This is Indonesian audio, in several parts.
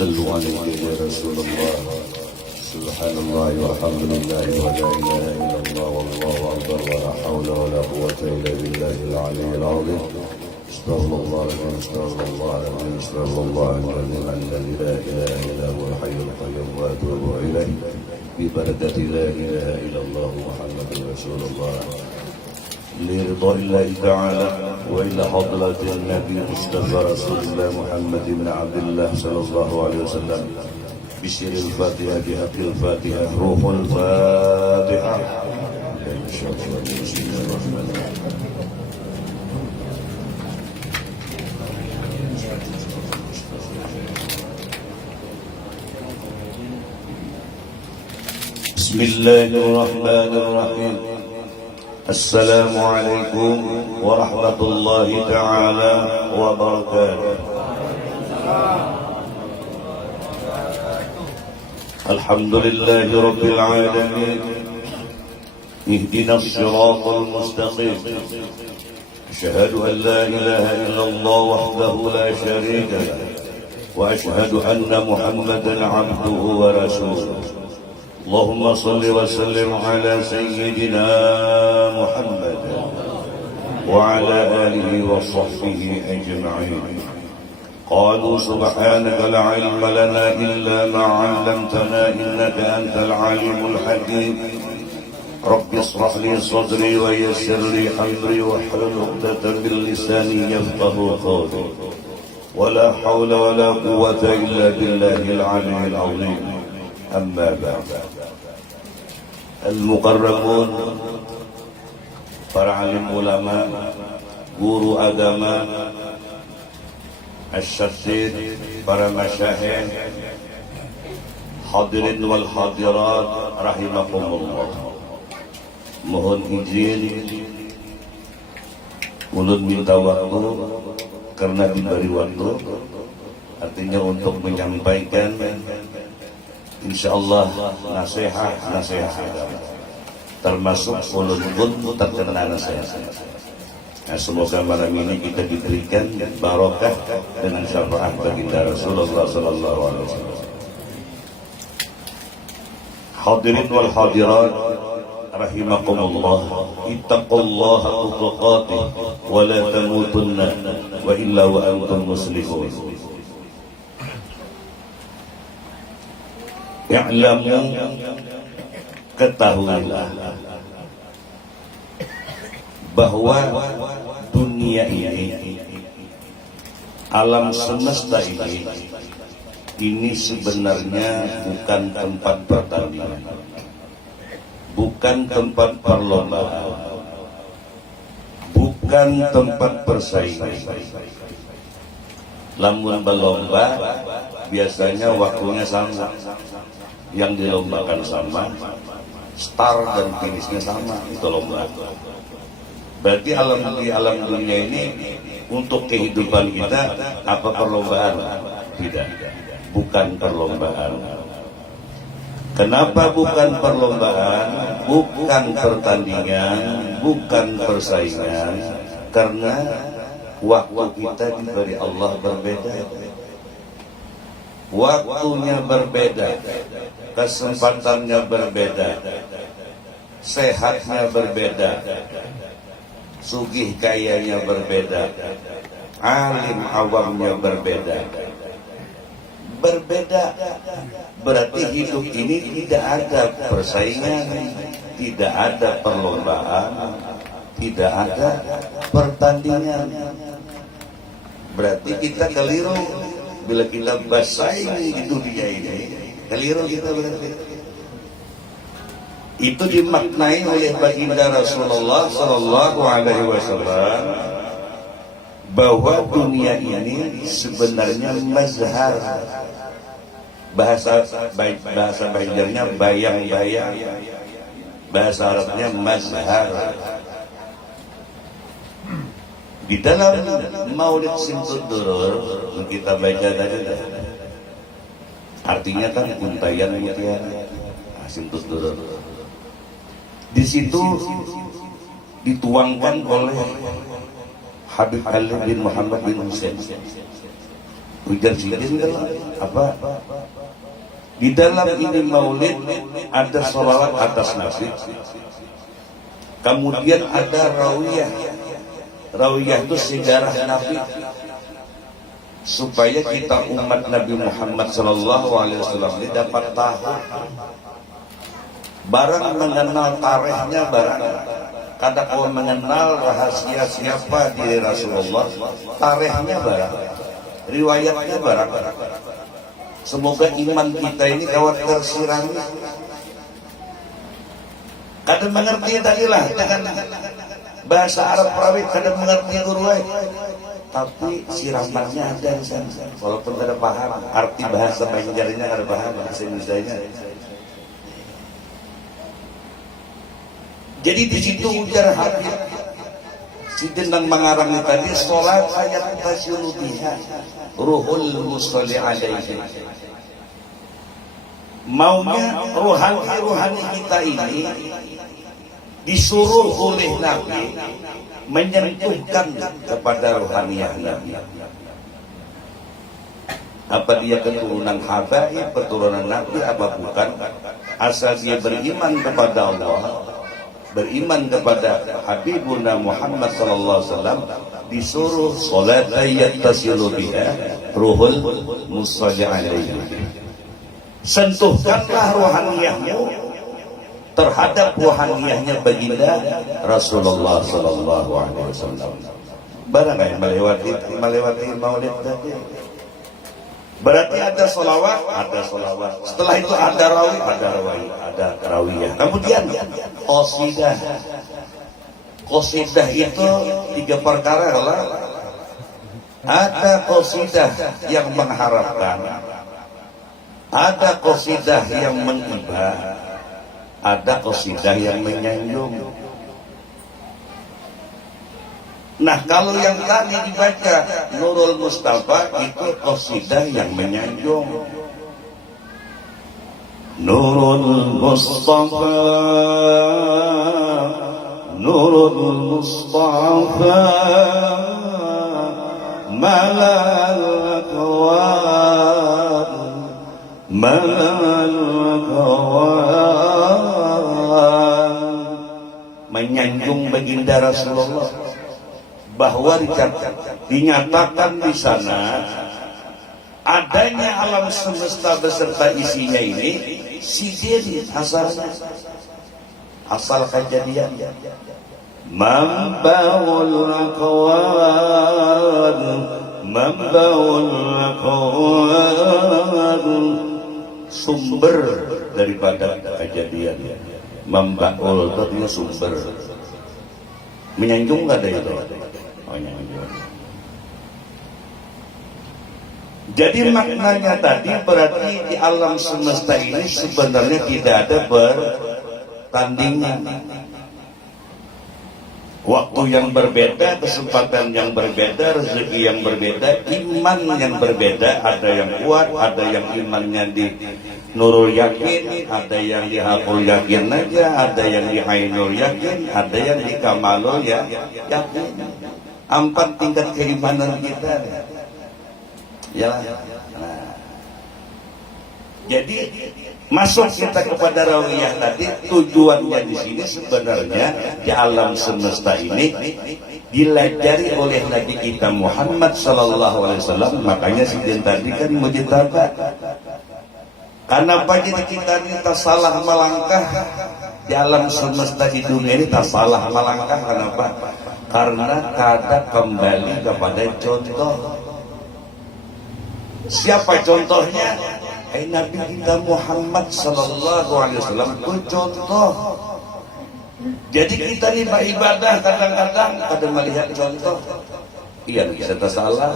صلوا عليه يا رسول الله. سبحان الله والحمد لله ولا إله إلا الله والله أكبر ولا حول ولا قوة إلا بالله العلي العظيم. استغفر الله العظيم استغفر الله العظيم استغفر الله العظيم الذي لا إله إلا هو الحي القيوم وأتوب إليه ببركة لا إله إلا الله محمد رسول الله. لرضا الله تعالى وإلى حضرة النبي المصطفى رسول الله محمد بن عبد الله صلى الله عليه وسلم بشر الفاتحة بحق الفاتحة روح الفاتحة. بسم الله الرحمن الرحيم. بسم الله الرحمن الرحيم. السلام عليكم ورحمة الله تعالى وبركاته. الحمد لله رب العالمين. اهدنا الصراط المستقيم. أشهد أن لا إله إلا الله وحده لا شريك له وأشهد أن محمدا عبده ورسوله. اللهم صل وسلم على سيدنا محمد وعلى آله وصحبه أجمعين. قالوا سبحانك لا علم لنا إلا ما علمتنا إنك أنت العليم الحكيم. رب اشرح لي صدري ويسر لي أمري واحلل عقدة من لساني يفقهوا قولي. ولا حول ولا قوة إلا بالله العلي العظيم. أما بعد. Al-Muqarrabun, para alim ulama, guru agama, asy-syadid, para masyayikh, hadirin wal hadirat rahimakumullah. Mohon izin ulun minta waktu karena diberi waktu, artinya untuk menyampaikan insyaallah nasihat agama, termasuk ulun pun terkena nasihat. Nah, semoga malam ini kita diberikan barokah dengan syafaat baginda Rasulullah sallallahu alaihi wasallam. Hadirin wal hadirat rahimakumullah, ittaqullaha tuqatih wa la tamutunna wa illa wa antum muslimun. Ya'lamu, ketahuilah bahwa dunia ini, alam semesta ini sebenarnya bukan tempat pertandingan, bukan tempat perlombaan, bukan tempat persaingan. Lamun berlomba biasanya waktunya sama, yang dilombakan sama, start dan finishnya sama, itu lomba. Berarti di alam dunia ini untuk kehidupan kita apa perlombaan? Tidak, bukan perlombaan. Kenapa bukan perlombaan? Bukan pertandingan, bukan persaingan, karena waktu kita diberi Allah berbeda. Waktunya berbeda, kesempatannya berbeda, sehatnya berbeda, sugih kayanya berbeda, alim awamnya berbeda. Berarti hidup ini tidak ada persaingan, tidak ada perlombaan, tidak ada pertandingan. Berarti kita keliru bila kita bersaing di dunia ini, keliru kita berarti. Itu dimaknai oleh baginda Rasulullah sallallahu alaihi wasallam bahwa dunia ini sebenarnya mazhar. Bahasa Banjarnya bayang-bayang, bahasa Arabnya mazhar. Di dalam Maulid Simtud Durur kita baca tadi, artinya kan untayan mutiara, Simtud Durur. Di situ dituangkan oleh Habib Ali bin Muhammad bin Hussein Ujar sidin apa? Di dalam ini maulid ada sholawat atas Nabi, kemudian ada rawiyah. Rawiyah itu sejarah Nabi, supaya kita umat Nabi Muhammad SAW ini dapat tahu. Barang mengenal tarikhnya, barang kada kau mengenal rahasia siapa diri Rasulullah, tarikhnya barang, riwayatnya barang. Semoga iman kita ini kawat tersirami. Kadang mengerti tadilah dengan bahasa Arab Prawit, kadang mengerti Urwai, tapi siramannya ada di sana. Walaupun tidak paham arti bahasa Banjarnya, ada paham bahasa Indonesianya. Jadi di situ ujar Habib Sidin dan mengarang tadi, sholat ayat tasyulu biha ruhul musalli alaihi. Maunya rohani kita ini disuruh oleh Nabi menyentuhkan kepada rohaniyah Nabi. Apa dia keturunan habaib, keturunan Nabi, apa bukan? Asal dia beriman kepada Allah, beriman kepada Habibuna Muhammad SAW, disuruh sholat ayat tasyulu biha ruhul musalli alaihi. Sentuhkanlah rohaniyahmu terhadap rohaniyahnya baginda Rasulullah SAW. Barangkali melewati maulid tadi. Berarti ada sholawat, ada sholawat. Setelah itu ada rawi, ada rawiyah. Kemudian qasidah. Qasidah itu 3 perkara adalah ada qasidah yang mengharapkan, ada qasidah yang mengibah, ada qasidah yang menyanjung. Nah, kalau yang tadi dibaca Nurul Mustafa itu qasidah yang menyanjung. Nurul Mustafa, Nurul Mustafa, malal kawan, malal kawan, menyanjung baginda Rasulullah. Bahwa dinyatakan di sana adanya alam semesta beserta isinya ini sidin asalnya, asal kejadian. Mambaul kawan, mambaul kawan, sumber daripada kejadian. Mambaul itu sumber. Menyanjung nggak ada itu? Jadi maknanya tadi berarti di alam semesta ini sebenarnya tidak ada pertandingan. Waktu yang berbeda, kesempatan yang berbeda, rezeki yang berbeda, iman yang berbeda. Ada yang kuat, ada yang imannya di Nurul Yakin, ada yang di Hakul Yakin aja, ada yang di Ainul Yakin, ada yang di Kamalul Yakin. 4 tingkat keimanan kita. Ya. Nah. Jadi masuk kita kepada rawiyah tadi, tujuannya di sini sebenarnya di alam semesta ini dilajari oleh Nabi kita Muhammad SAW. Makanya sidin tadi kan mujtaba. Karena pagi kita ini tak salah melangkah di alam semesta di dunia ini, tak salah melangkah. Kenapa? Karena kada kembali kepada contoh. Siapa contohnya? Nabi kita Muhammad SAW itu contoh. Jadi kita ini beribadah kadang-kadang kada melihat contoh. Iya, bisa tersalah.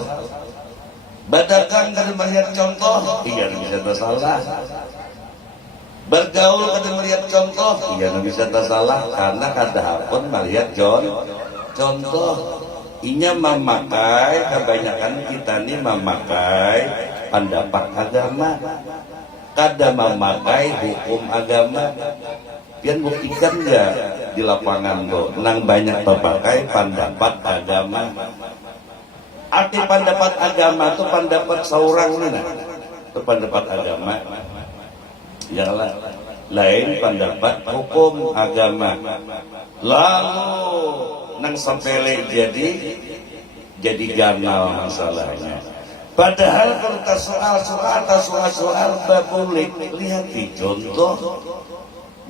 Berdagang kada melihat contoh. Iya, bisa tersalah. Bergaul kada melihat contoh. Iya, bisa tersalah karena kada pun melihat contoh. Inya memakai, kebanyakan kita ini memakai pendapat agama, kada memakai hukum agama. Pian buktikan ya di lapangan lo, nang banyak memakai pendapat agama. Arti pendapat agama itu pendapat seorang mana? Itu pendapat agama. Yang lain pendapat hukum agama. Lalu nang sepele jadi gamal masalahnya. Padahal kalau soal bebulik, lihat di contoh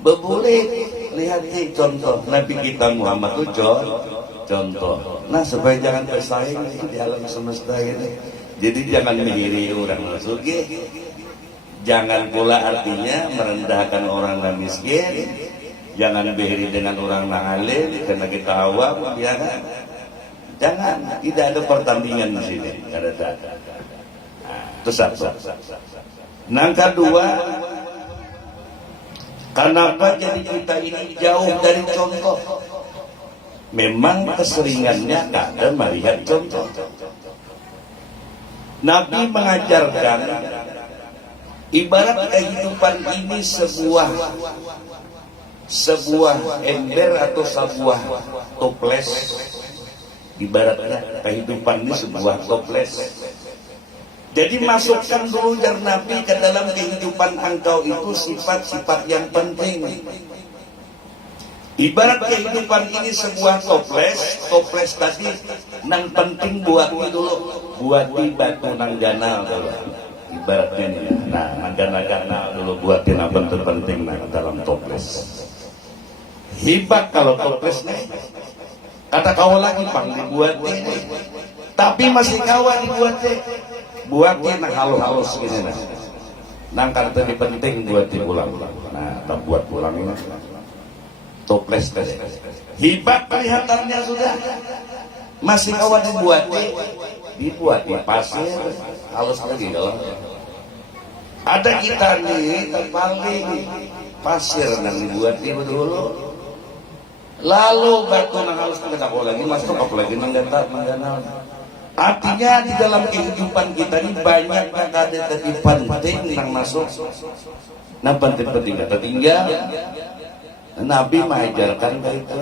bebulik, lihat di contoh Nabi kita Muhammad itu contoh. Nah supaya jangan bersaing di alam semesta ini, jadi jangan mengiri orang sugih, jangan pula artinya merendahkan orang yang miskin, jangan beri dengan orang yang alim karena kita awam, ya kan? Jangan, tidak ada pertandingan di sini, ada. Itu satu. Yang kedua, kenapa jadi kita ini jauh dari contoh? Memang keseringannya ada melihat contoh. Nabi mengajarkan ibarat kehidupan ini sebuah ember atau sebuah toples. Ibaratnya kehidupan ini sebuah toples. Jadi masukkan dulu dari Nabi ke dalam kehidupan engkau itu sifat-sifat yang penting. Ibarat kehidupan ini sebuah toples tadi nang penting buat dulu, buati batu nang ganal dulu. Ibaratnya ini, nah ganal dulu buatin apa penting nang dalam toples. Hebat kalau toplesnya. Kata kau lagi pang dibuatin, tapi masih kawan dibuatin. Buatnya nah halus gini nah. Nang kata penting buat pulang. Nah, tak buat pulang ini. Toples tadi. Hebat kelihatannya sudah. Masih kawan dibuat di pasir halus lagi kalau. Ada kita nih terpaling pasir yang dibuat dulu. Lalu batu nang halus kita lagi masuk apalagi mengganal. Artinya di dalam kehidupan kita ini banyak yang ada tadi penting yang masuk. Nah penting kata tinggal. Nabi mengajarkan itu.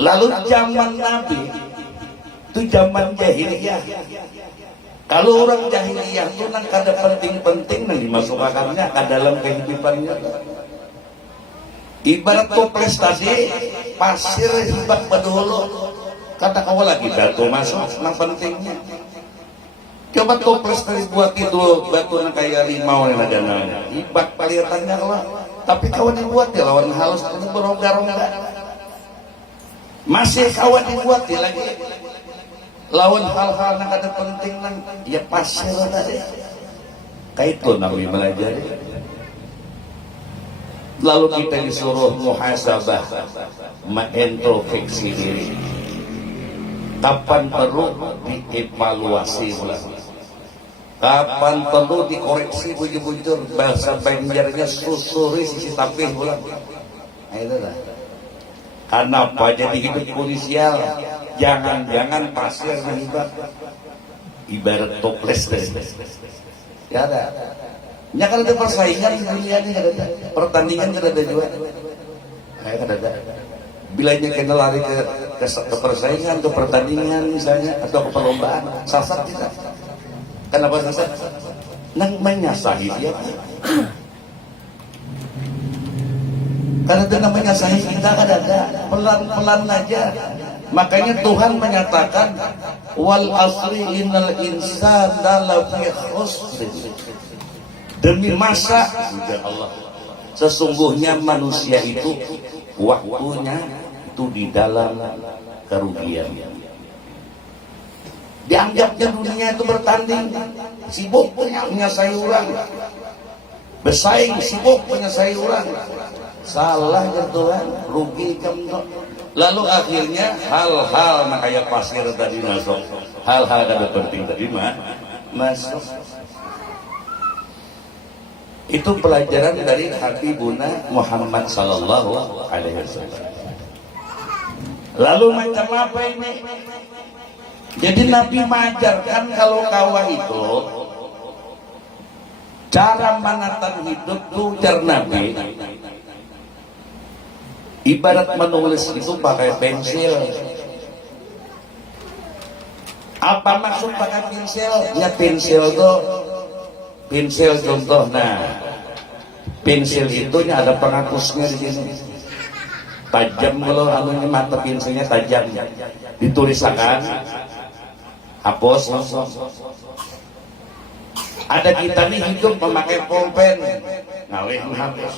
Lalu zaman Nabi itu zaman jahiliyah. Kalau orang jahiliyah itu nang kada penting-penting nang dimasukkannya ke dalam kehidupannya. Ibarat toples tadi pasir hebat bedolo. Kata kau lagi batu masuk nang pentingnya. Coba toples tadi buat itu batu yang kayak rimau yang ada nanya. Hebat kelihatannya kalau. Tapi kawan dibuat ya lawan halus itu berongga-rongga. Masih kawan dibuat ya lagi. Lawan hal-hal yang ada penting nang ya pasir tadi. Kayak itu Nabi melajari. Lalu kita disuruh muhasabah, mengintrospeksi diri. Kapan perlu dievaluasi ulang? Kapan perlu dikoreksi bujur-bujur? Bahasa Banjarnya susuri sisi tapih ulang. Itu lah. Karena apa jadi hidup polisial? Jangan-jangan pasir mengibat. Ibarat toples deh. Ya ada. Ya kan ada persaingan di dunia ini, ada pertandingan kan ada juga. Kan ada. Bila dia kena lari ke persaingan, ke pertandingan misalnya atau ke perlombaan, sasar kita. Kenapa sasar? Nang menyasahi dia. Karena itu namanya sahih kita kan ada pelan-pelan aja. Makanya Tuhan menyatakan wal asri innal insana lafi khusr. Demi masa Allah, sesungguhnya manusia itu waktunya itu di dalam kerugian. Dianggapnya dunia itu bertanding, sibuk menyasai orang, bersaing sibuk menyasai orang. Salah ya Tuhan, rugi kamu. Lalu akhirnya hal-hal kayak pasir tadi masuk, hal-hal kada penting tadi masuk. Itu pelajaran dari Habibuna Muhammad sallallahu alaihi wasallam. Lalu macam apa ini? Jadi Nabi mengajarkan kalau kawah itu cara menatap hidup tuh ujar Nabi. Ibarat menulis itu pakai pensil. Apa maksud pakai pensil? Ya pensil tuh, pensil contoh. Nah, pensil itu ada penghapusnya di sini. Tajam kalau anunya mata pensilnya tajam. Ditulisakan, hapus. Ada kita nih hidup memakai pulpen, ngalih menghapus.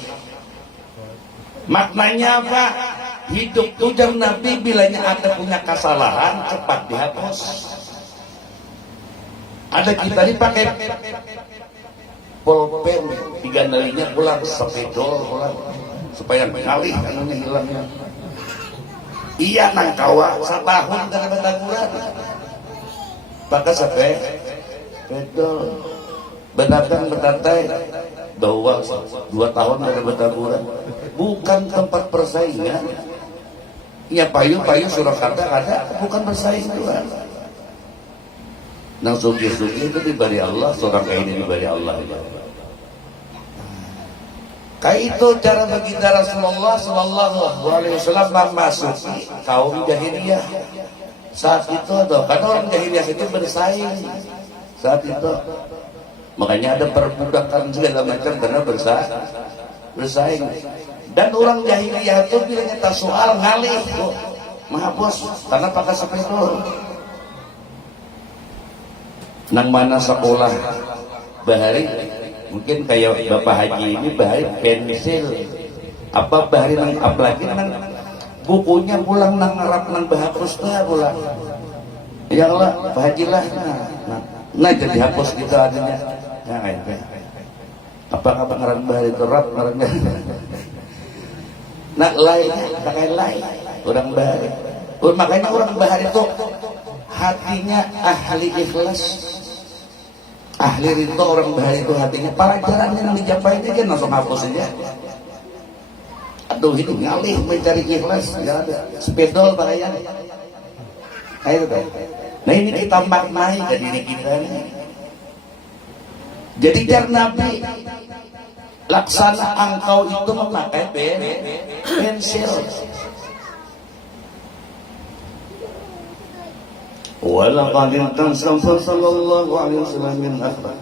Maknanya apa? Hidup ujar Nabi bilanya ada punya kesalahan cepat dihapus. Ada kita nih pakai pulpen digandalinya pulang sepedol pulang supaya ngalih anunya hilangnya. Iya nang kawa setahun dari betaguran pakai sepedol bedatang bedatai bahwa 2 tahun dari betaguran bukan tempat persaingan. Ya payu-payu Surakarta ada bukan bersaing juga. Nang sugi-sugi itu diberi Allah, seorang kayak ini diberi Allah. Kayak itu cara baginda Rasulullah Sallallahu Alaihi Wasallam memasuki kaum jahiliyah saat itu. Karena orang jahiliyah itu bersaing saat itu, makanya ada perbudakan segala macam karena bersaing. Dan orang jahiliyah itu bilangnya tak soal ngalih menghapus karena pakai sepedol. Nang mana sekolah bahari mungkin kayak Bapak Haji ini bahari pensil apa bahari nang apalagi nang bukunya pulang nang ngarap nang bahapus tuh pulang ya Allah Pak Haji lah nah jadi hapus gitu adanya ya kayak apa ngaran bahari itu rap ngarannya nah lainnya pakai lain orang bahari makanya orang bahari itu hatinya ahli ikhlas, ahli ridho. Orang bahari itu hatinya pelajarannya yang dijapain aja langsung hapus aja. Aduh ini ngalih mencari ikhlas nggak ada spedol pakaian ayo tuh. Nah ini kita maknai ke diri kita nih. Jadi jar Nabi laksana engkau itu memakai pensil. Walaqad tansafa sallallahu alaihi wasallam min akhbar.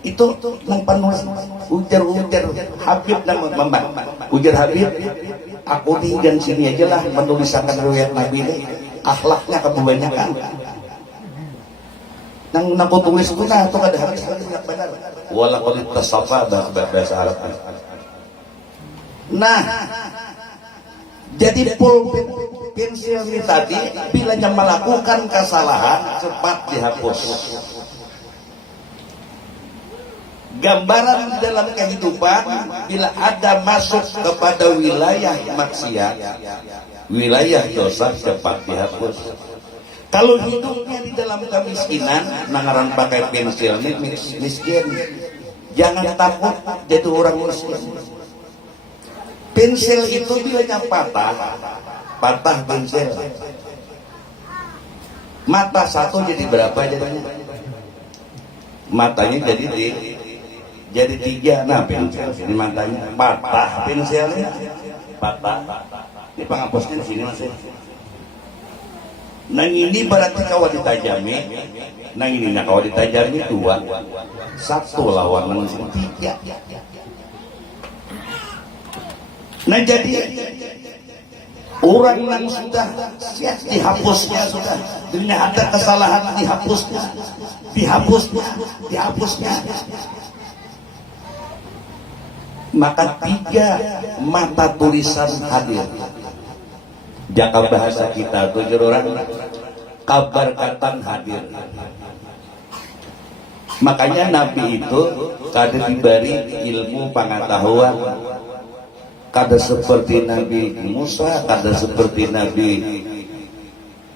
Itu penulis ujar Habib dan ujar Habib, aku tinggal sini aja lah menuliskan riwayat Nabi ini, akhlaknya kebanyakan. Nang aku tulis itu nah itu ada hadis yang benar. Walaqad tasafa bahasa Arab. Nah, jadi pensil ini tadi bila melakukan kesalahan cepat dihapus. Gambaran dalam kehidupan bila ada masuk kepada wilayah maksiat, wilayah dosa cepat dihapus. Kalau hidupnya di dalam kemiskinan, nangaran pakai pensil ini miskin. Jangan takut jadi orang miskin. Pensil itu bila patah pensil. Mata satu jadi berapa jadinya? Matanya jadi 3. Nah pensil ini matanya patah pensilnya. Patah. Ini penghapusnya di sini masih. Nang ini berarti kau ditajami. Nang ini kau ditajami 2. 1 lawan nang 3. Nah jadi orang yang sudah siap dihapusnya sudah, bila ada kesalahan dihapusnya, maka 3 mata tulisan hadir. Jaka bahasa kita tuh orang kabar katan hadir. Makanya Nabi itu kada diberi ilmu pengetahuan. Kada seperti Nabi Musa, kada seperti Nabi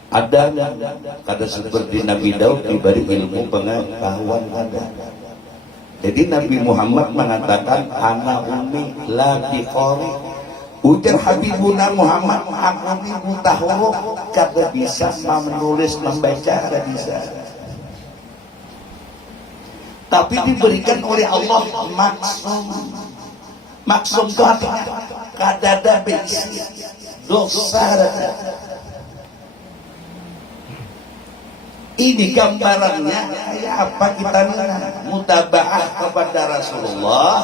Adam, kada seperti Nabi Daud diberi ilmu pengetahuan kada. Jadi Nabi Muhammad mengatakan ana ummi la biqari. Ujar Habibuna Muhammad, aku ini buta huruf, kada bisa menulis membaca, kada bisa. Tapi diberikan oleh Allah maksum. Maksum itu artinya kadada beisi dosa. Ini gambarannya kayak apa kita mutabaah kepada Rasulullah.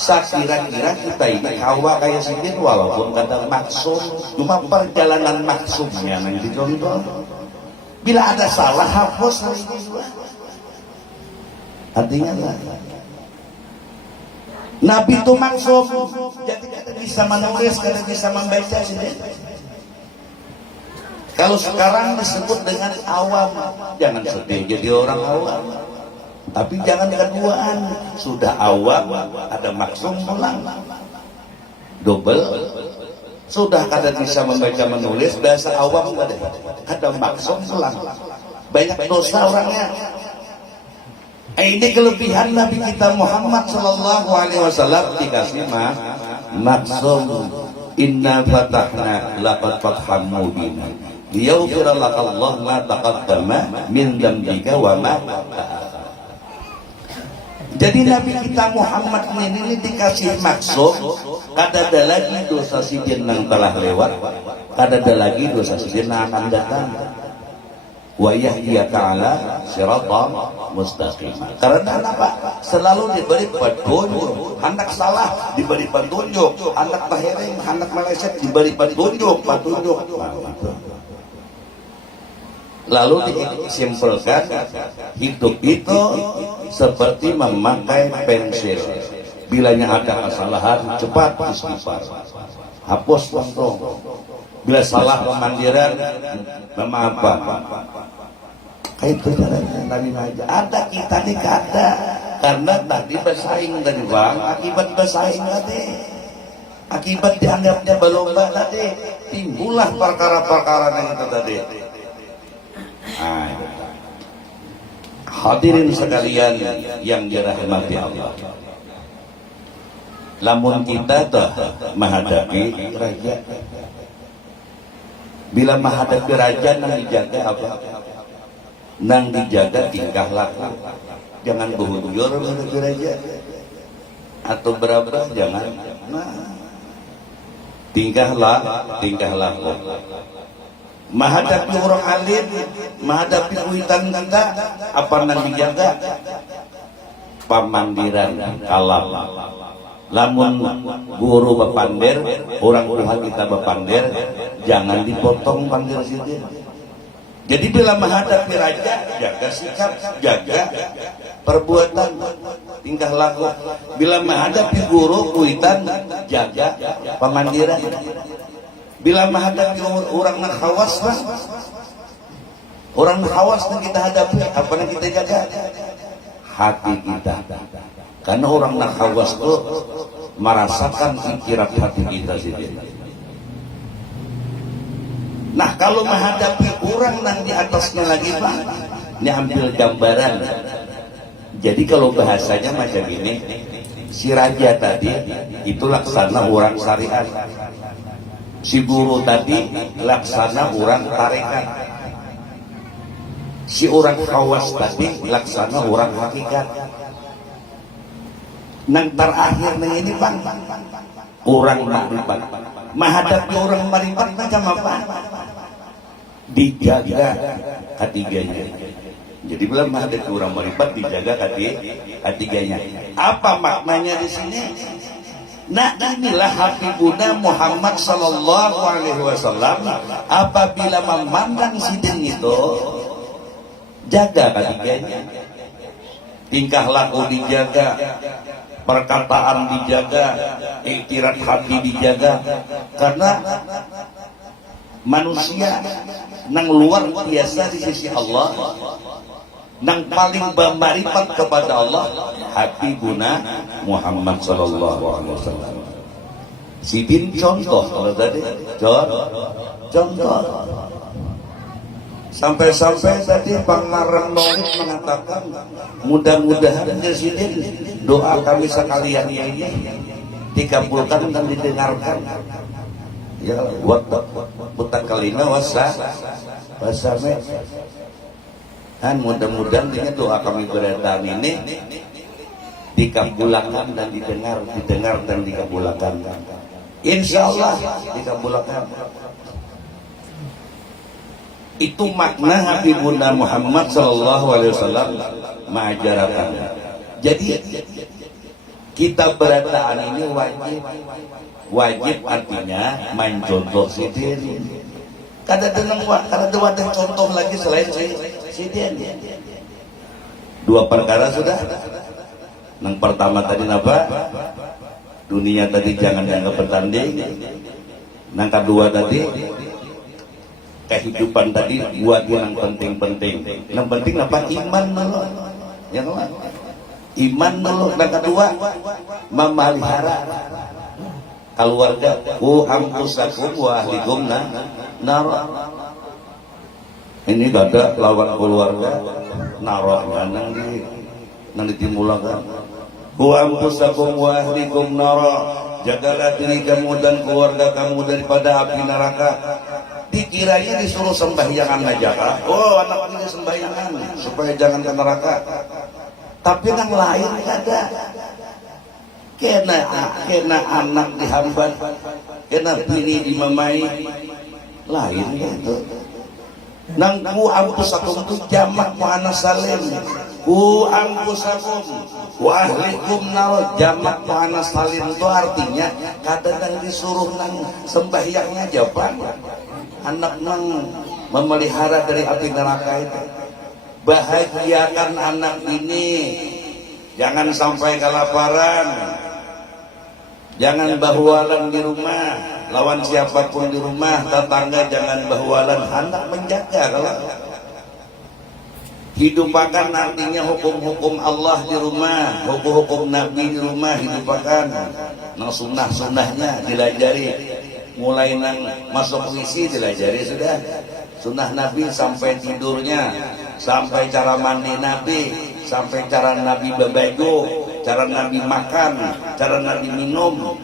Sekira-kira kita ini kawa kayak sidin walaupun kadang maksum, cuma perjalanan maksumnya yang dicontoh. Bila ada salah hapus artinya lah. Nabi itu maksum, jadi kita bisa menulis, kita bisa membaca sidin. Kalau sekarang disebut dengan awam, jangan sedih jadi orang awam. Tapi jangan keduaan, sudah awam ada maksum pulang double, sudah kada bisa membaca menulis bahasa awam ada maksum pulang, banyak dosa orangnya. Ini kelebihan Nabi kita Muhammad Sallallahu Alaihi Wasallam dikasih maksum. Inna fatahna laqad fatham mubina liyaghfira lakallahu ma taqaddama min dzambika wa ma. Jadi Nabi kita Muhammad ini dikasih maksum, kada ada lagi dosa sidin yang telah lewat, kada ada lagi dosa sidin yang akan datang. Wa yahdiyaka ala siratan mustaqim. Karena apa? Selalu diberi petunjuk. Hendak salah diberi petunjuk, hendak bahereng, hendak meleset diberi petunjuk. Lalu disimpulkan, hidup itu seperti memakai pensil. Bilanya ada kesalahan, cepat istighfar, hapus langsung. Bila salah pemandiran, memaafkan. Itu caranya Nabi aja. Ada kita nih kada, karena tadi bersaing dari bang, akibat bersaing tadi, akibat dianggapnya berlomba tadi, timbullah perkara-perkara yang itu tadi. Hadirin sekalian yang dirahmati Allah, lamun kita tuh menghadapi raja, bila menghadapi raja nang dijaga apa? Nang dijaga tingkah laku, jangan berhujur menghadapi raja atau berapa, jangan. Tingkah laku. Menghadapi orang alim, menghadapi kuitan kita, apa nang dijaga? Pamandiran, kalam. Lamun guru bepandir, orang tua kita bepandir, jangan dipotong pandir situ. Jadi bila menghadapi raja, jaga sikap, jaga perbuatan, tingkah laku. Bila menghadapi guru kuitan, jaga pamandiran. Bila menghadapi orang nak hawas lah, orang hawas yang kita hadapi, apa yang kita jaga? Hati kita. Karena orang nak hawas itu merasakan pikiran hati kita sendiri. Nah kalau menghadapi orang yang di atasnya lagi Pak, ini ambil gambaran. Jadi kalau bahasanya macam ini, si raja tadi itu laksana orang syariat. Si guru tadi laksana orang tarekat. Si orang khawas tadi laksana orang hakikat. Nang terakhir ini Bang, orang marifat. Menghadapi orang marifat macam apa? Dijaga ketiganya. Jadi belum menghadapi orang marifat dijaga ketiganya. Apa maknanya di sini? Nah inilah Habibuna Muhammad Sallallahu Alaihi Wasallam apabila memandang sidin itu jaga ketiganya, tingkah laku dijaga, perkataan dijaga, iktirat hati dijaga. Karena manusia nang luar biasa di sisi Allah, nang paling bermarifat kepada Allah, Habibuna Muhammad Sallallahu Alaihi Wasallam. Sidin contoh kalau tadi contoh. Sampai-sampai tadi Pangarang Norit mengatakan, mudah-mudahan Sidin doa kami sekalian ini dikabulkan dan didengarkan. Ya, buat kalina wasame. Dan mudah-mudahan dengan doa kami beredar ini dikabulkan dan didengar dan dikabulkan. Insya Allah dikabulkan. Itu makna Habibuna Muhammad sallallahu alaihi wasallam mengajarkan. Jadi kita berataan ini wajib artinya mencontoh si diri. Kada ada contoh lagi selain si diri. Dua perkara sudah. Yang pertama tadi apa? Dunia tadi jangan dianggap bertanding. Yang kedua tadi kehidupan tadi buat yang penting-penting. Yang penting apa? Iman dulu. Yang iman dulu. Yang kedua memelihara keluarga. Anfusakum wa ahlikum nar. Ini gak ada lawan keluarga naroknya nang ditimulakan. Anfusakum wa ahlikum nar. Jagalah diri kamu dan keluarga kamu daripada api neraka. Dikiranya disuruh sembahyangan aja. Oh, anak ini sembahyangan supaya jangan ke neraka. Tapi yang lain ada. Kena anak dihambat, kena bini dimamai, lain gitu. Nang anfusakum itu jamak muannas salim. Anfusakum wa ahlikum nar, jamak muannas salim itu artinya kadang disuruh nang sembahyangnya japan. Anak nang memelihara dari api neraka itu. Bahagiakan anak ini, jangan sampai kelaparan, jangan bahualan di rumah, lawan siapapun di rumah, tetangga jangan bahualan, anak menjaga. Kalau hidupakan artinya hukum-hukum Allah di rumah, hukum-hukum Nabi di rumah, hidupakan. Nah sunnah-sunnahnya dilajari, mulai nang masuk puisi dilajari sudah. Sunnah Nabi sampai tidurnya, sampai cara mandi Nabi, sampai cara Nabi berbaju, cara Nabi makan, cara Nabi minum,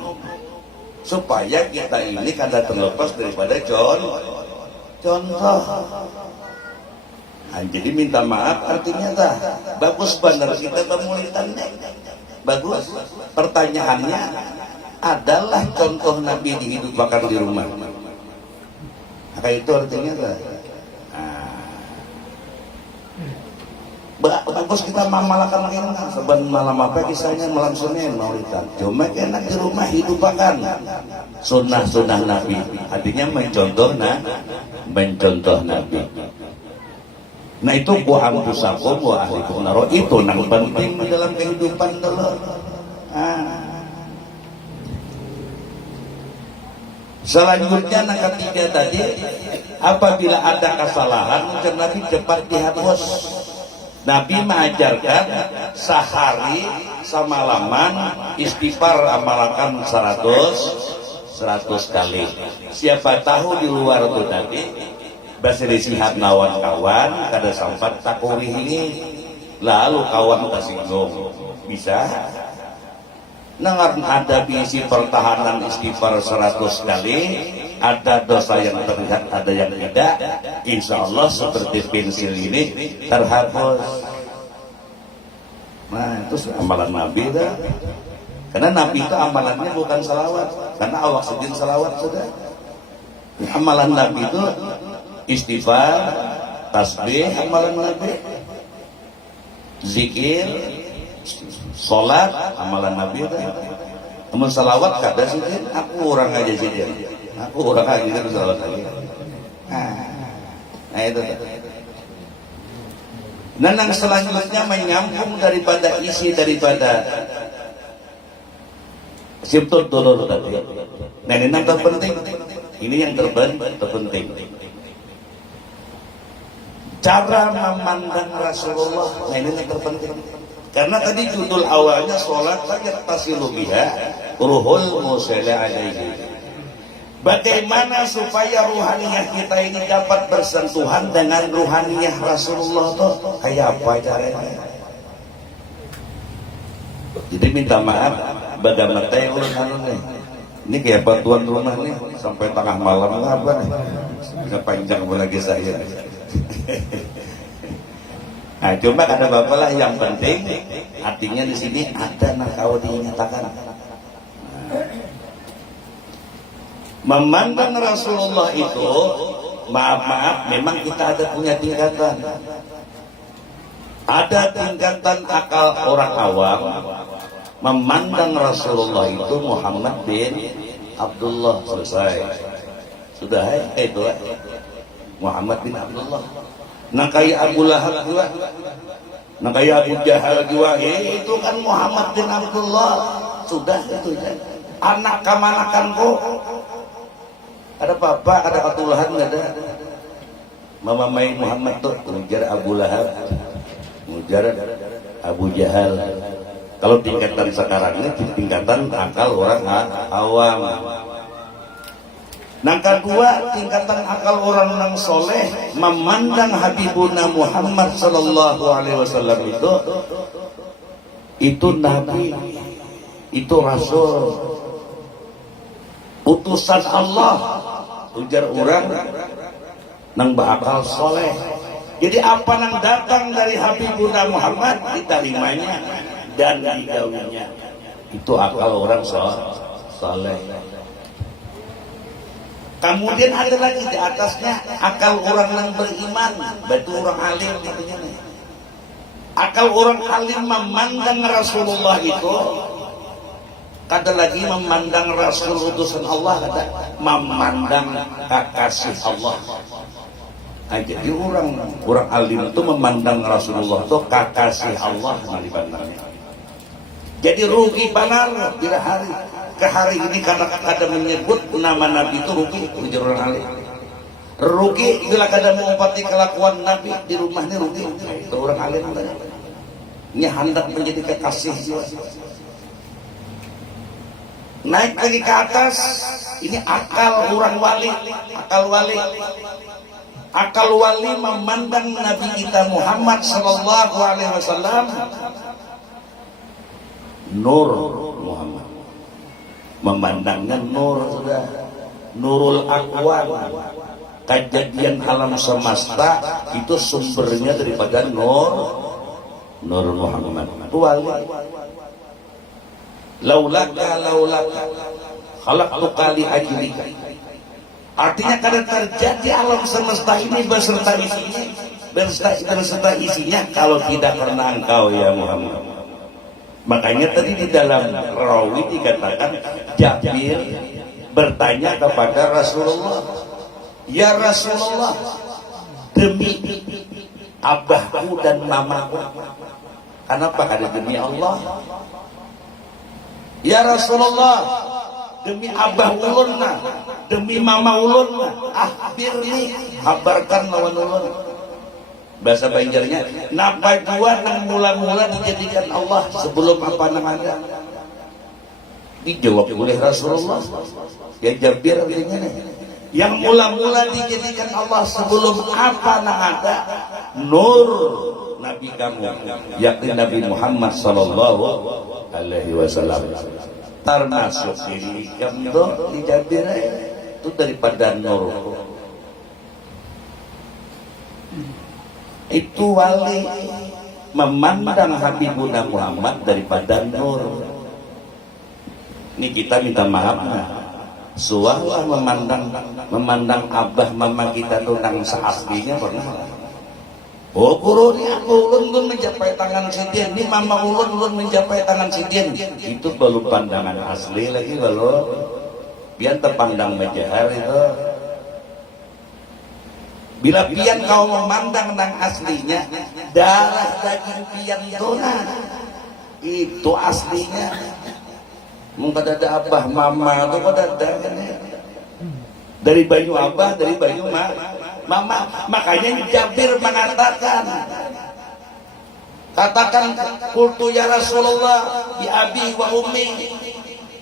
supaya kita ini kada terlepas daripada contoh. Jadi minta maaf artinya dah bagus benar kita pemulitannya bagus. Pertanyaannya adalah contoh Nabi dihidupkan di rumah. Maka itu artinya dah bagus kita mamalakan ini kan sebenarnya malam apa kisahnya malam Senin maulidan. Cuma enak di rumah hidupakan sunnah Nabi. Artinya mencontoh Nabi. Nah itu anfusakum wa ahlikum nar, itu yang penting dalam kehidupan dulu. Selanjutnya yang ketiga tadi, apabila ada kesalahan Nabi cepat dihapus. Nabi mengajarkan sehari semalaman istighfar amalkan 100 kali. Siapa tahu di luar itu tadi bahasa disihat lawan kawan kada sampat takuri ini lalu kawan tersinggung bisa nangar ada bisi pertahanan istighfar 100 kali, ada dosa yang terlihat ada yang tidak, insya Allah seperti pensil ini terhapus. Nah itu amalan Nabi dah. Karena Nabi itu amalannya bukan salawat, karena awak sedin salawat sudah. Amalan Nabi itu istighfar, tasbih, amalan Nabi, zikir, sholat, amalan Nabi itu. Namun salawat kada sih, aku orang aja sih dia. Aku orang aja kan salawat lagi. Nah itu. Nah yang selanjutnya menyambung daripada isi daripada sifat dolor tadi. Nah ini yang terpenting. Ini yang terpenting. Cara memandang Rasulullah, nah ini yang terpenting. Karena tadi judul awalnya sholat saja tasilu biha ruhul musalla alaihi. Bagaimana supaya ruhaniyah kita ini dapat bersentuhan dengan ruhaniyah Rasulullah tuh kayak apa caranya? Jadi minta maaf bagaimana teh nih. Ini kayak apa tuan rumah nih sampai tengah malam apa nih? Bisa panjang lagi saya. Nah, cuma ada bapak lah yang penting artinya di sini ada nakau dinyatakan. Memandang Rasulullah itu maaf, memang kita ada punya tingkatan. Ada tingkatan akal orang awam memandang Rasulullah itu Muhammad bin Abdullah. Selesai. Sudah itu Muhammad bin Abdullah. Nah kayak Abu Lahab juga, nah kayak Abu Jahal juga, itu kan Muhammad bin Abdullah. Sudah itu ya. Anak kamanakan kok. Ada papa, ada ketulahan nggak ada. Mama Mai Muhammad tuh mengejar Abu Lahab, mengejar Abu Jahal. Kalau tingkatan sekarang ini tingkatan akal orang awam. Nah kedua, tingkatan akal orang yang soleh memandang Habibuna Muhammad Sallallahu Alaihi Wasallam itu Nabi, itu Rasul, utusan Allah. Ujar orang nang bakal soleh. Jadi apa yang datang dari Habibuna Muhammad diterimanya dan dijauhinya. Itu akal orang soleh. Kemudian ada lagi di atasnya akal orang yang beriman, batu orang alim gitu. Akal orang alim memandang Rasulullah itu. Kada lagi memandang Rasul utusan Allah, kada memandang kekasih Allah. Nah, jadi orang alim itu memandang Rasulullah itu kekasih Allah dipandangnya. Jadi rugi benar bila hari ini karena kada menyebut nama Nabi itu rugi menjadi orang alim. Rugi bila kada mengumpati kelakuan Nabi di rumahnya rugi. Itu orang alim ini hendak menjadi kekasih. Naik lagi ke atas, ini akal orang wali, akal wali memandang Nabi kita Muhammad Sallallahu Alaihi Wasallam nur Muhammad, memandangnya nur, sudah nurul akwan, kejadian alam semesta itu sumbernya daripada nur Muhammad. Itu wali. Laulaka khalaqtuka li ajlika. Artinya kadang terjadi alam semesta ini beserta isinya kalau tidak karena engkau ya Muhammad. Makanya tadi di dalam rawi dikatakan Jabir bertanya kepada Rasulullah, ya Rasulullah, demi abahku dan mamaku, kenapa kada demi Allah? Ya Rasulullah, demi abah ulunna, demi mama ulunna, akhbirni, habarkan lawan ulun. Bahasa Banjarnya, napa dua nang mula-mula dijadikan Allah sebelum apa nang ada? Dijawab oleh Rasulullah. Ya Jabir artinya yang mula-mula dijadikan Allah sebelum apa nang ada? Nur Nabi kamu, yakni Nabi Muhammad Sallallahu Alaihi Wasallam. Termasuk diri kamu di Jabir itu daripada nur. Itu wali memandang Habibuna Muhammad daripada nur. Ini kita minta maaf nah. Suara memandang abah mama kita tuh nang seaslinya pernah. Oh kurun aku ulun mencapai tangan sidien, ini mama ulun mencapai tangan sidien. Itu belum pandangan asli lagi kalau biar terpandang majahar itu. Bila pian kau memandang nang aslinya, darah daging pian itu aslinya. Mungkin ada abah mama itu pada kan ya. Dari bayu abah, dari bayu mama. Makanya Jabir mengatakan, katakan qultu ya Rasulullah bi abi wa ummi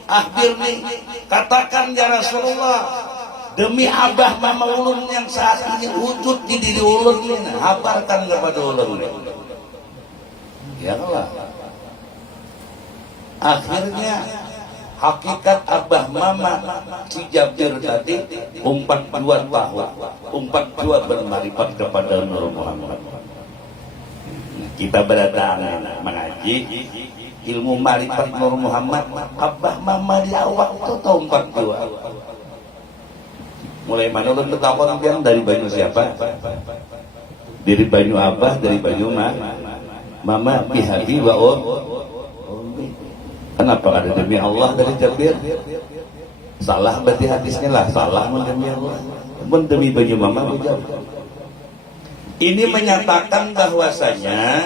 akhbirni, katakan ya Rasulullah, demi abah mama ulun yang saat ini wujud di diri ulun ini, habarkan kepada ulun. Ya Allah. Akhirnya hakikat abah mama si Jabir tadi 42 tahun, 42 bermarifat kepada Nur Muhammad. Kita berdatang mengaji ilmu marifat Nur Muhammad. Abah mama di awal itu tahun 42. Mulai mana ulun bertakon pian dari banyu siapa? Dari banyu abah, dari banyu mama, bihabi wa ummi. Kenapa ada demi Allah dari Jabir? Salah berarti hadisnya lah, salah demi Allah. Demi banyu mama bujang. Ini menyatakan bahwasanya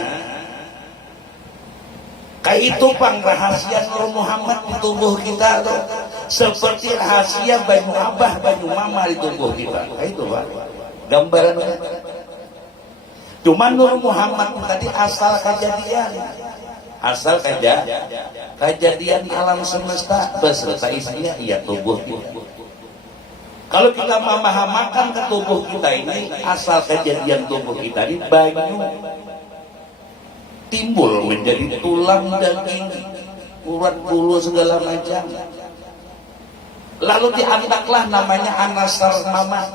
kayak itu pang rahasia Nur Muhammad di tubuh kita tuh. Seperti rahasia banyu abah, banyu mama di tubuh kita. Kayak itu Pak. Gambaran. Cuma Nur Muhammad tadi asal kejadian. Asal kejadian alam semesta beserta isinya iya tubuh kita. Kalau kita memahamakan ke tubuh kita ini, asal kejadian tubuh kita ini banyu timbul menjadi tulang, daging, urat bulu segala macam. Lalu diangkatlah namanya anasar mama.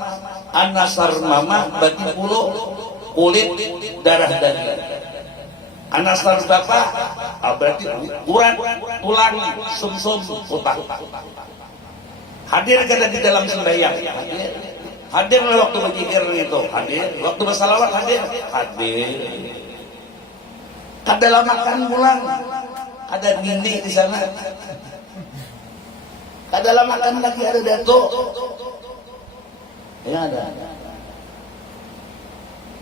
Anasar mama berarti bulu, kulit, darah daging. Anasar bapak berarti urat, tulang, sumsum, otak. Hadir kada di dalam sembahyang. Hadir waktu berzikir itu. Hadir waktu bersalawat. Hadir. Kada lama makan pulang. Ada nini di sana. Kada lama makan lagi ada dato. Ya ada.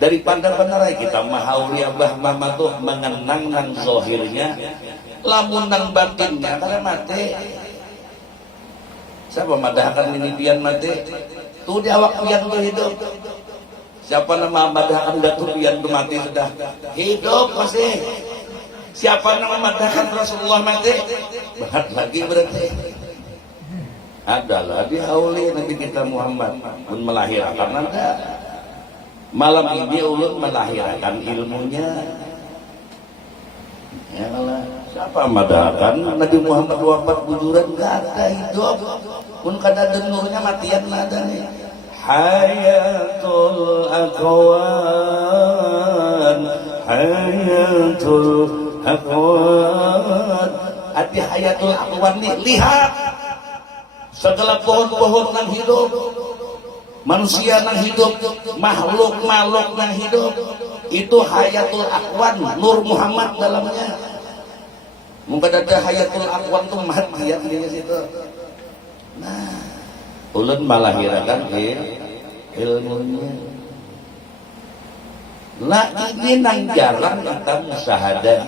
Dari pandang-pandang kita mahauli abah mama tuh mengenang nang zohirnya, lamun nang batinnya kada mati. Siapa madahkan ini pian mati? Tuh di awak pian tuh hidup. Siapa nama madahkan datuk pian tuh mati sudah hidup masih. Siapa nama madahkan Rasulullah mati? Bahat lagi berarti. Adalah di hauli Nabi kita Muhammad pun melahirkan anda. Malam ini ulun melahirkan ilmunya. Ya Allah. Siapa madahkan Nabi Muhammad wafat bujuran gak ada hidup pun kada denurnya matian ada nih. Hayatul akwan, hayatul akwan. Arti hayatul akwan nih, lihat segala pohon-pohon yang hidup, manusia yang hidup, makhluk-makhluk yang hidup, itu hayatul akwan, Nur Muhammad dalamnya. Mungkin ada hayatul akwan tuh mati ya di situ. Nah, ulun melahirkan ilmunya. Nah ini nang jalan kita musyahadah.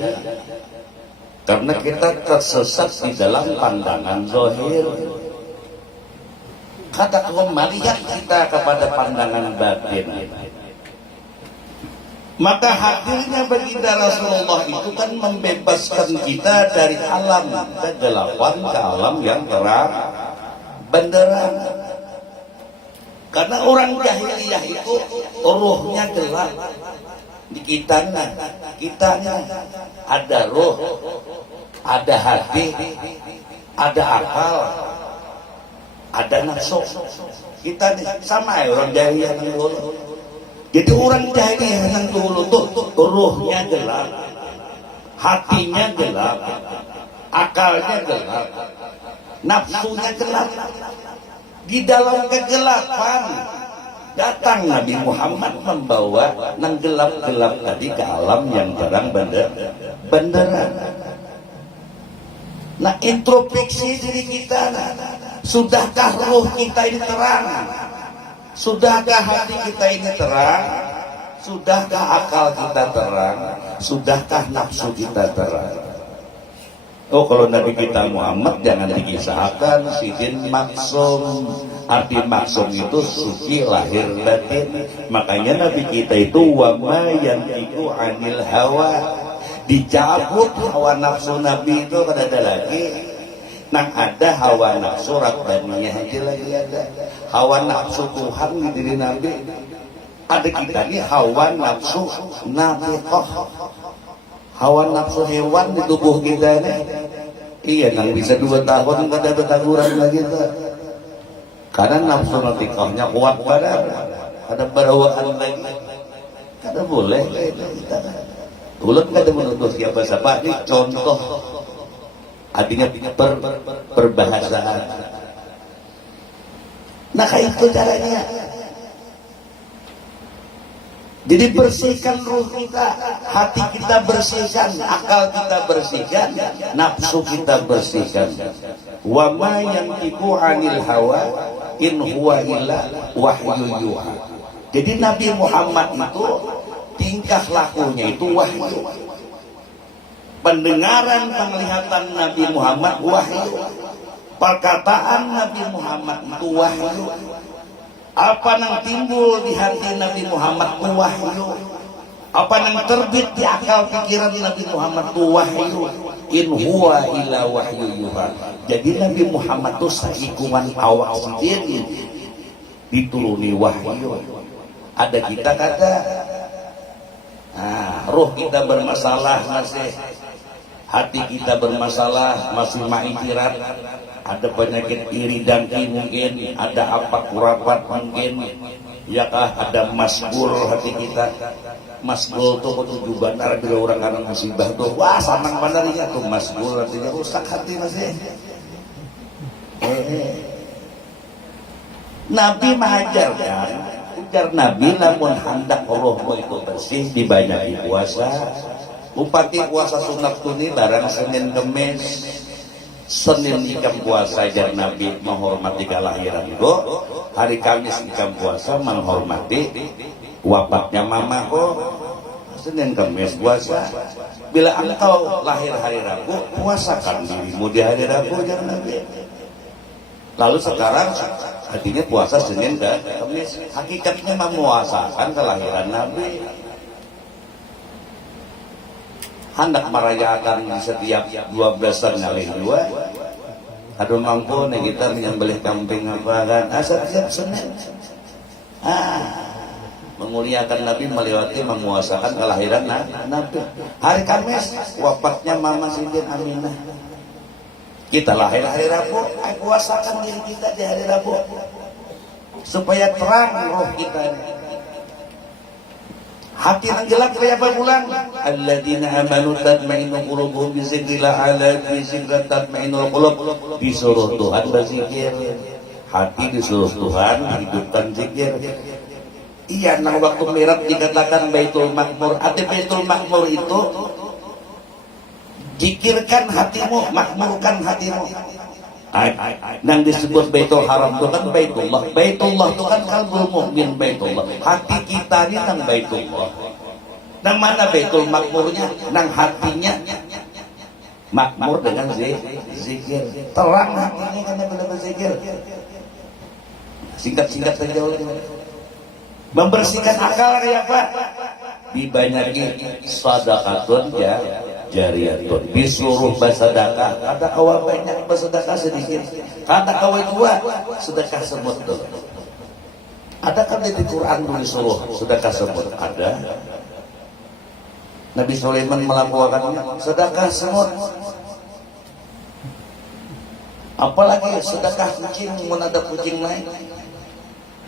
Karena kita tersesat di dalam pandangan zahir. Kata kembalian kita kepada pandangan batin. Maka hadirnya baginda Rasulullah itu kan membebaskan kita dari alam kegelapan ke alam yang terang benderang. Karena orang jahiliyah itu ruhnya gelap. Di kitanya ada ruh, ada hati, ada akal, ada nafsu. Kita sama ya orang jahiliyah dulu. Jadi orang jahiliyah yang dulu tuh ruhnya gelap, hatinya gelap, akalnya gelap, nafsunya gelap. Di dalam kegelapan datang Nabi Muhammad membawa nang gelap-gelap tadi ke alam yang terang benderang. Nah, introspeksi diri kita, sudahkah ruh kita ini terang? Sudahkah hati kita ini terang? Sudahkah akal kita terang? Sudahkah nafsu kita terang? Oh, kalau Nabi kita Muhammad jangan dikisahkan sidin maksum. Arti maksum itu suci lahir batin. Makanya Nabi kita itu wama yang itu anil hawa. Dicabut hawa nafsu Nabi itu kada ada lagi. Nang ada hawa nafsu rabbaniyah aja lagi ada. Hawa nafsu Tuhan di diri Nabi. Ada kita ini hawa nafsu nabiqah. Hawa nafsu hewan di tubuh kita ini. Iya, nang bisa 2 tahun kada bertaguran lagi tuh. Karena nafsu nabiqahnya kuat badan. Ada berawaan lagi. Kada boleh. Ulat kada menuntut siapa-siapa. Ini contoh. Artinya perbahasaan. Nah kayak itu caranya. Jadi bersihkan ruh kita, hati kita bersihkan, akal kita bersihkan, nafsu kita bersihkan. Wa ma yantiqu 'anil hawa in huwa illa wahyu yuha. Jadi Nabi Muhammad itu tingkah lakunya itu wahyu. Pendengaran, penglihatan Nabi Muhammad wahyu. Perkataan Nabi Muhammad itu wahyu. Apa yang timbul di hati Nabi Muhammad itu wahyu. Apa yang terbit di akal pikiran Nabi Muhammad itu wahyu. In huwa ila wahyu yuha. Jadi Nabi Muhammad itu saikuman awak sendiri dituruni wahyu. Ada kita kata roh kita bermasalah masih, hati kita bermasalah masih ma'ikirat, ada penyakit iri dengki mungkin, ada apa kurapat mungkin, ya kah, ada masbul hati kita. Masbul tuh ketujuh bandar bila orang karena musibah tuh, wah sanang bandar ya tuh masbul, artinya rusak hati masih. Nabi mengajarkan, ujar Nabi, namun hendak rohmu itu bersih dibanyakin puasa. Upati puasa sunat tuni barang Senin Kemis. Senin ikam puasa ajar Nabi menghormati kelahiran itu. Hari Kamis ikam puasa menghormati wafatnya mamaku. Senin Kemis puasa. Bila engkau lahir hari Rabu, puasakan dirimu di hari Rabu ajar Nabi. Lalu sekarang artinya puasa Senin dan Kamis, hakikatnya memuasakan kelahiran Nabi. Hendak merayakan setiap 12-an kali dua. Aduh mampu nih kita menyembelih kambing apa kan? Setiap Senin. Memuliakan Nabi melewati memuasakan kelahiran Nabi. Hari Kamis wafatnya Mama Siti Aminah. Kita lahir hari Rabu, puasakan diri kita di hari Rabu supaya terang roh kita. Hati yang gelap kayak apa bulan? Alladzina amanu tatma'innu qulubuhum bi dzikrillah, ala bi dzikrillah tatma'innul qulub. Disuruh Tuhan berzikir, hati disuruh Tuhan hidupkan zikir. Iya, nang waktu Mi'raj dikatakan Baitul Makmur. Arti Baitul Makmur itu zikirkan hatimu, makmurkan hatimu. Yang disebut Baitul Haram itu kan Baitullah. Baitullah itu kan kalbul mu'min, Baitullah. Hati kita ini nang Baitullah. Nang mana Baitul Makmurnya? Nang hatinya makmur dengan zikir. Terang hatinya karena bila berzikir. Singkat-singkat saja oleh membersihkan akal kayak apa? Dibanyaki sadaqatun ya jariyatun, disuruh bersedekah. Kata kawal banyak bersedekah sedikit, kata kawal dua sedekah semut tuh. Ada kan di Quran disuruh sedekah semut? Ada. Nabi Sulaiman melakukannya sedekah semut. Apalagi sedekah kucing, mana ada kucing lain.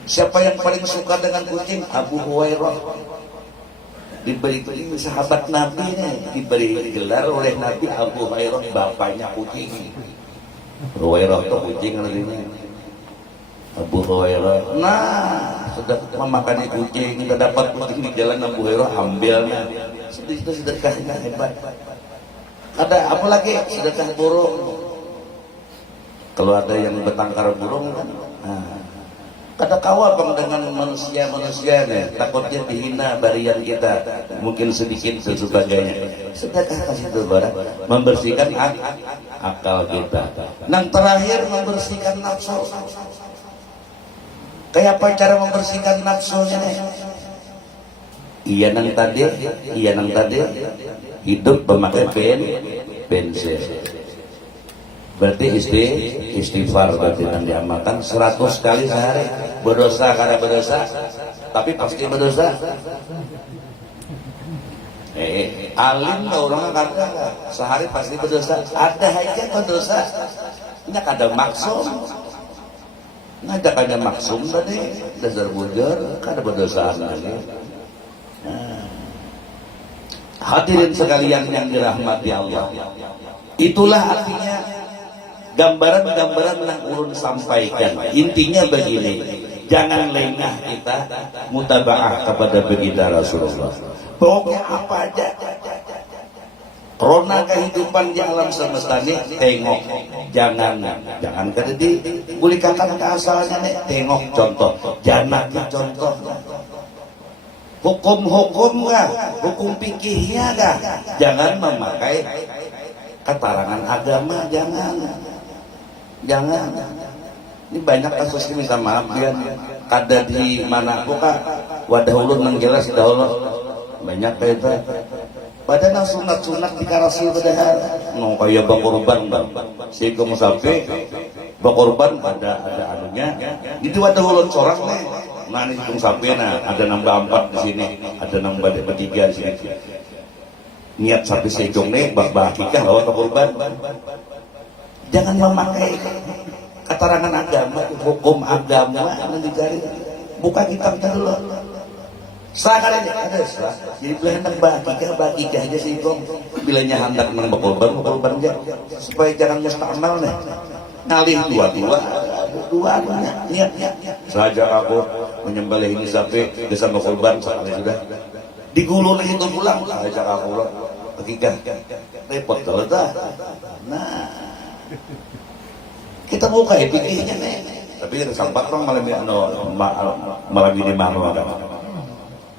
Siapa yang paling suka dengan kucing? Abu Hurairah. Diberi sahabat Nabi nih, diberi gelar oleh Nabi Abu Hurairah, bapaknya kucing. Hurairah itu kucing artinya. Abu Hurairah. Nah, sudah memakan kucing, kita dapat kucing di jalan Abu Hurairah, ambilnya. Itu sedekahnya hebat. Ada apa lagi? Sedekah burung. Kalau ada yang bertangkar burung kan. Kata kawal bang dengan manusia nih, takutnya dihina barian kita, mungkin sedikit dan sebagainya. Sedekah kasih itu barang membersihkan akal kita. Yang terakhir membersihkan nafsu. Kayak apa cara membersihkan nafsunya nih? Iya nang tadi hidup memakai bensin. Berarti istighfar berarti yang diamalkan 100 kali sehari. Berdosa karena berdosa, tapi pasti berdosa. Alim orang kata sehari pasti berdosa. Ada aja berdosa. Ini ada maksum. Ngajak aja maksum tadi dasar bujur, kada berdosaan lagi. Hadirin sekalian yang dirahmati Allah. Itulah artinya gambaran-gambaran yang ulun sampaikan intinya begini, jangan lengah kita mutabaah kepada baginda Rasulullah. Pokoknya apa aja rona kehidupan di alam semesta ini tengok, jangan kada di bulikakan ke asalnya nih, tengok contoh, jangan contoh hukum-hukum kah, hukum fikihnya kah, jangan memakai keterangan agama, jangan. Ini banyak kasus ini, minta maaf ya, kada di mana kok wadah ulun nang jelas dahulu banyak kayak itu. Padahal nang sunat-sunat dikarasi padahal no kayak bakorban si kamu sampai bakorban ada anunya itu wadah ulun sorang nih. Nah ini hitung sampai ada nambah 4 di sini, ada nambah 3 di sini. Niat sampai sehitung nih bakikah lawan bakorban. Jangan memakai keterangan agama, hukum agama yang dicari. Buka kitabnya dulu. Sekarang ada jadi belah hendak bakikah aja sih kong. Bilanya hendak nang bakorban aja supaya jangan mustamal nih. Ngalih dua niatnya. Saja aku menyembelih ini sampai desa bakorban sekali sudah. Digulung itu pulang saja aku bakikah. Repot kalau dah. Nah, kita buka fikihnya nih. Tapi sampai orang malam ini malu.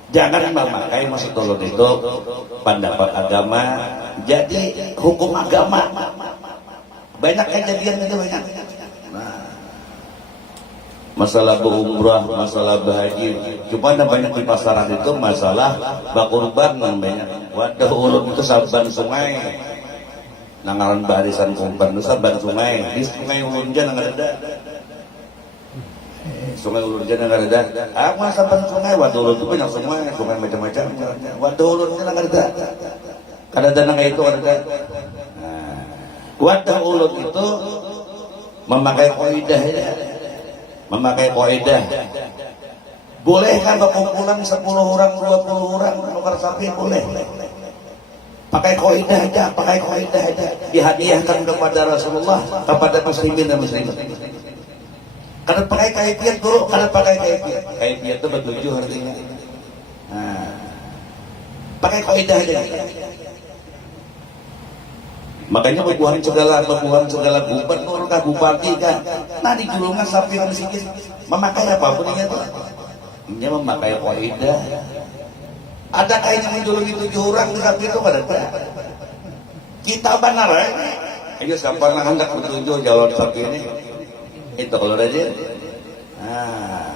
Jangan memakai maksud tolong itu pendapat agama jadi hukum agama. Banyak kejadian itu banyak. Nah, masalah berumrah, masalah berhaji, cuma banyak di pasaran itu masalah bakurban banyak. Wadah ulun itu saban sungai. Nangaran barisan kumpan itu saban sungai. Di sungai ulunja nang ada. Sungai ulunja nang ada. Aku saban sungai wadah ulun itu banyak sungai macam-macam. Wadah ulunja nang ada. Kada nang itu ada. Wadah ulun itu memakai kaidah ya. Memakai kaidah. Bolehkah berkumpulan 10 orang, 20 orang tukar sapi boleh. Pakai kaidah aja, dihadiahkan kepada Rasulullah, kepada muslimin dan muslimat. Karena pakai kaifiat dulu, karena pakai kaifiat. Kaifiat itu bertujuh artinya. Nah, pakai kaidah aja. Makanya berbuahan segala gubernur kah, bupati kah, nah di julungan sapi yang sedikit memakai apapun itu, dia memakai kaidah. Ada kayaknya menjulungi 7 orang di sapi itu pada kita benar ya. Ayo siapa yang hendak bertujuh jalan sapi ini, itu kalau aja. Nah,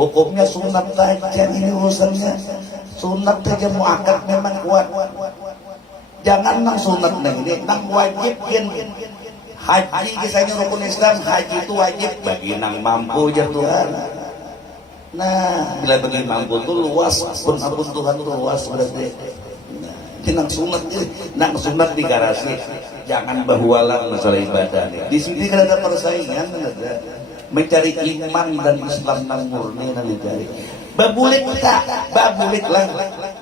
hukumnya sunat saja ini urusannya, sunat saja muakkad memang kuat. Jangan nang sunat nang ini, nang wajib kan. Haji kisahnya rukun Islam, haji itu wajib bagi nang mampu ya Tuhan. Nah, bila bagi mampu itu luas, pun ampun Tuhan itu luas berarti. Nah, nang sunat di garasi, jangan bahualang masalah ibadah. Di sini kan ada persaingan, ada mencari iman dan Islam nang murni nang dicari. Babuliklah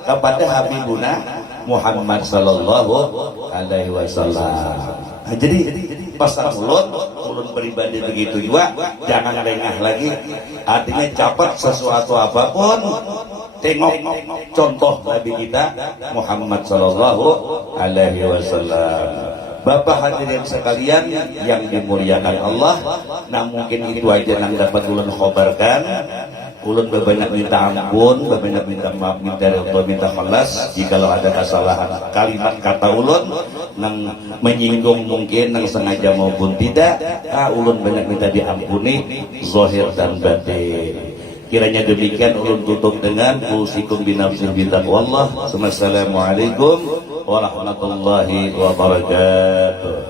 kepada Habibuna Muhammad sallallahu alaihi wasallam. Nah, jadi pasang ulun pribadi begitu juga, jangan lengah lagi. Artinya capat sesuatu apapun, tengok contoh Nabi kita Muhammad sallallahu alaihi wasallam. Bapak hadirin sekalian yang dimuliakan Allah, nah mungkin itu aja yang dapat ulun khabarkan. Ulun berbanyak minta ampun, berbanyak minta maaf, minta malas jikalau ada kesalahan kalimat kata ulun yang menyinggung mungkin yang sengaja maupun tidak. Ulun banyak minta diampuni zahir dan batin. Kiranya demikian ulun tutup dengan usikum binafsin bitaqwallah. Wassalamualaikum warahmatullahi wabarakatuh.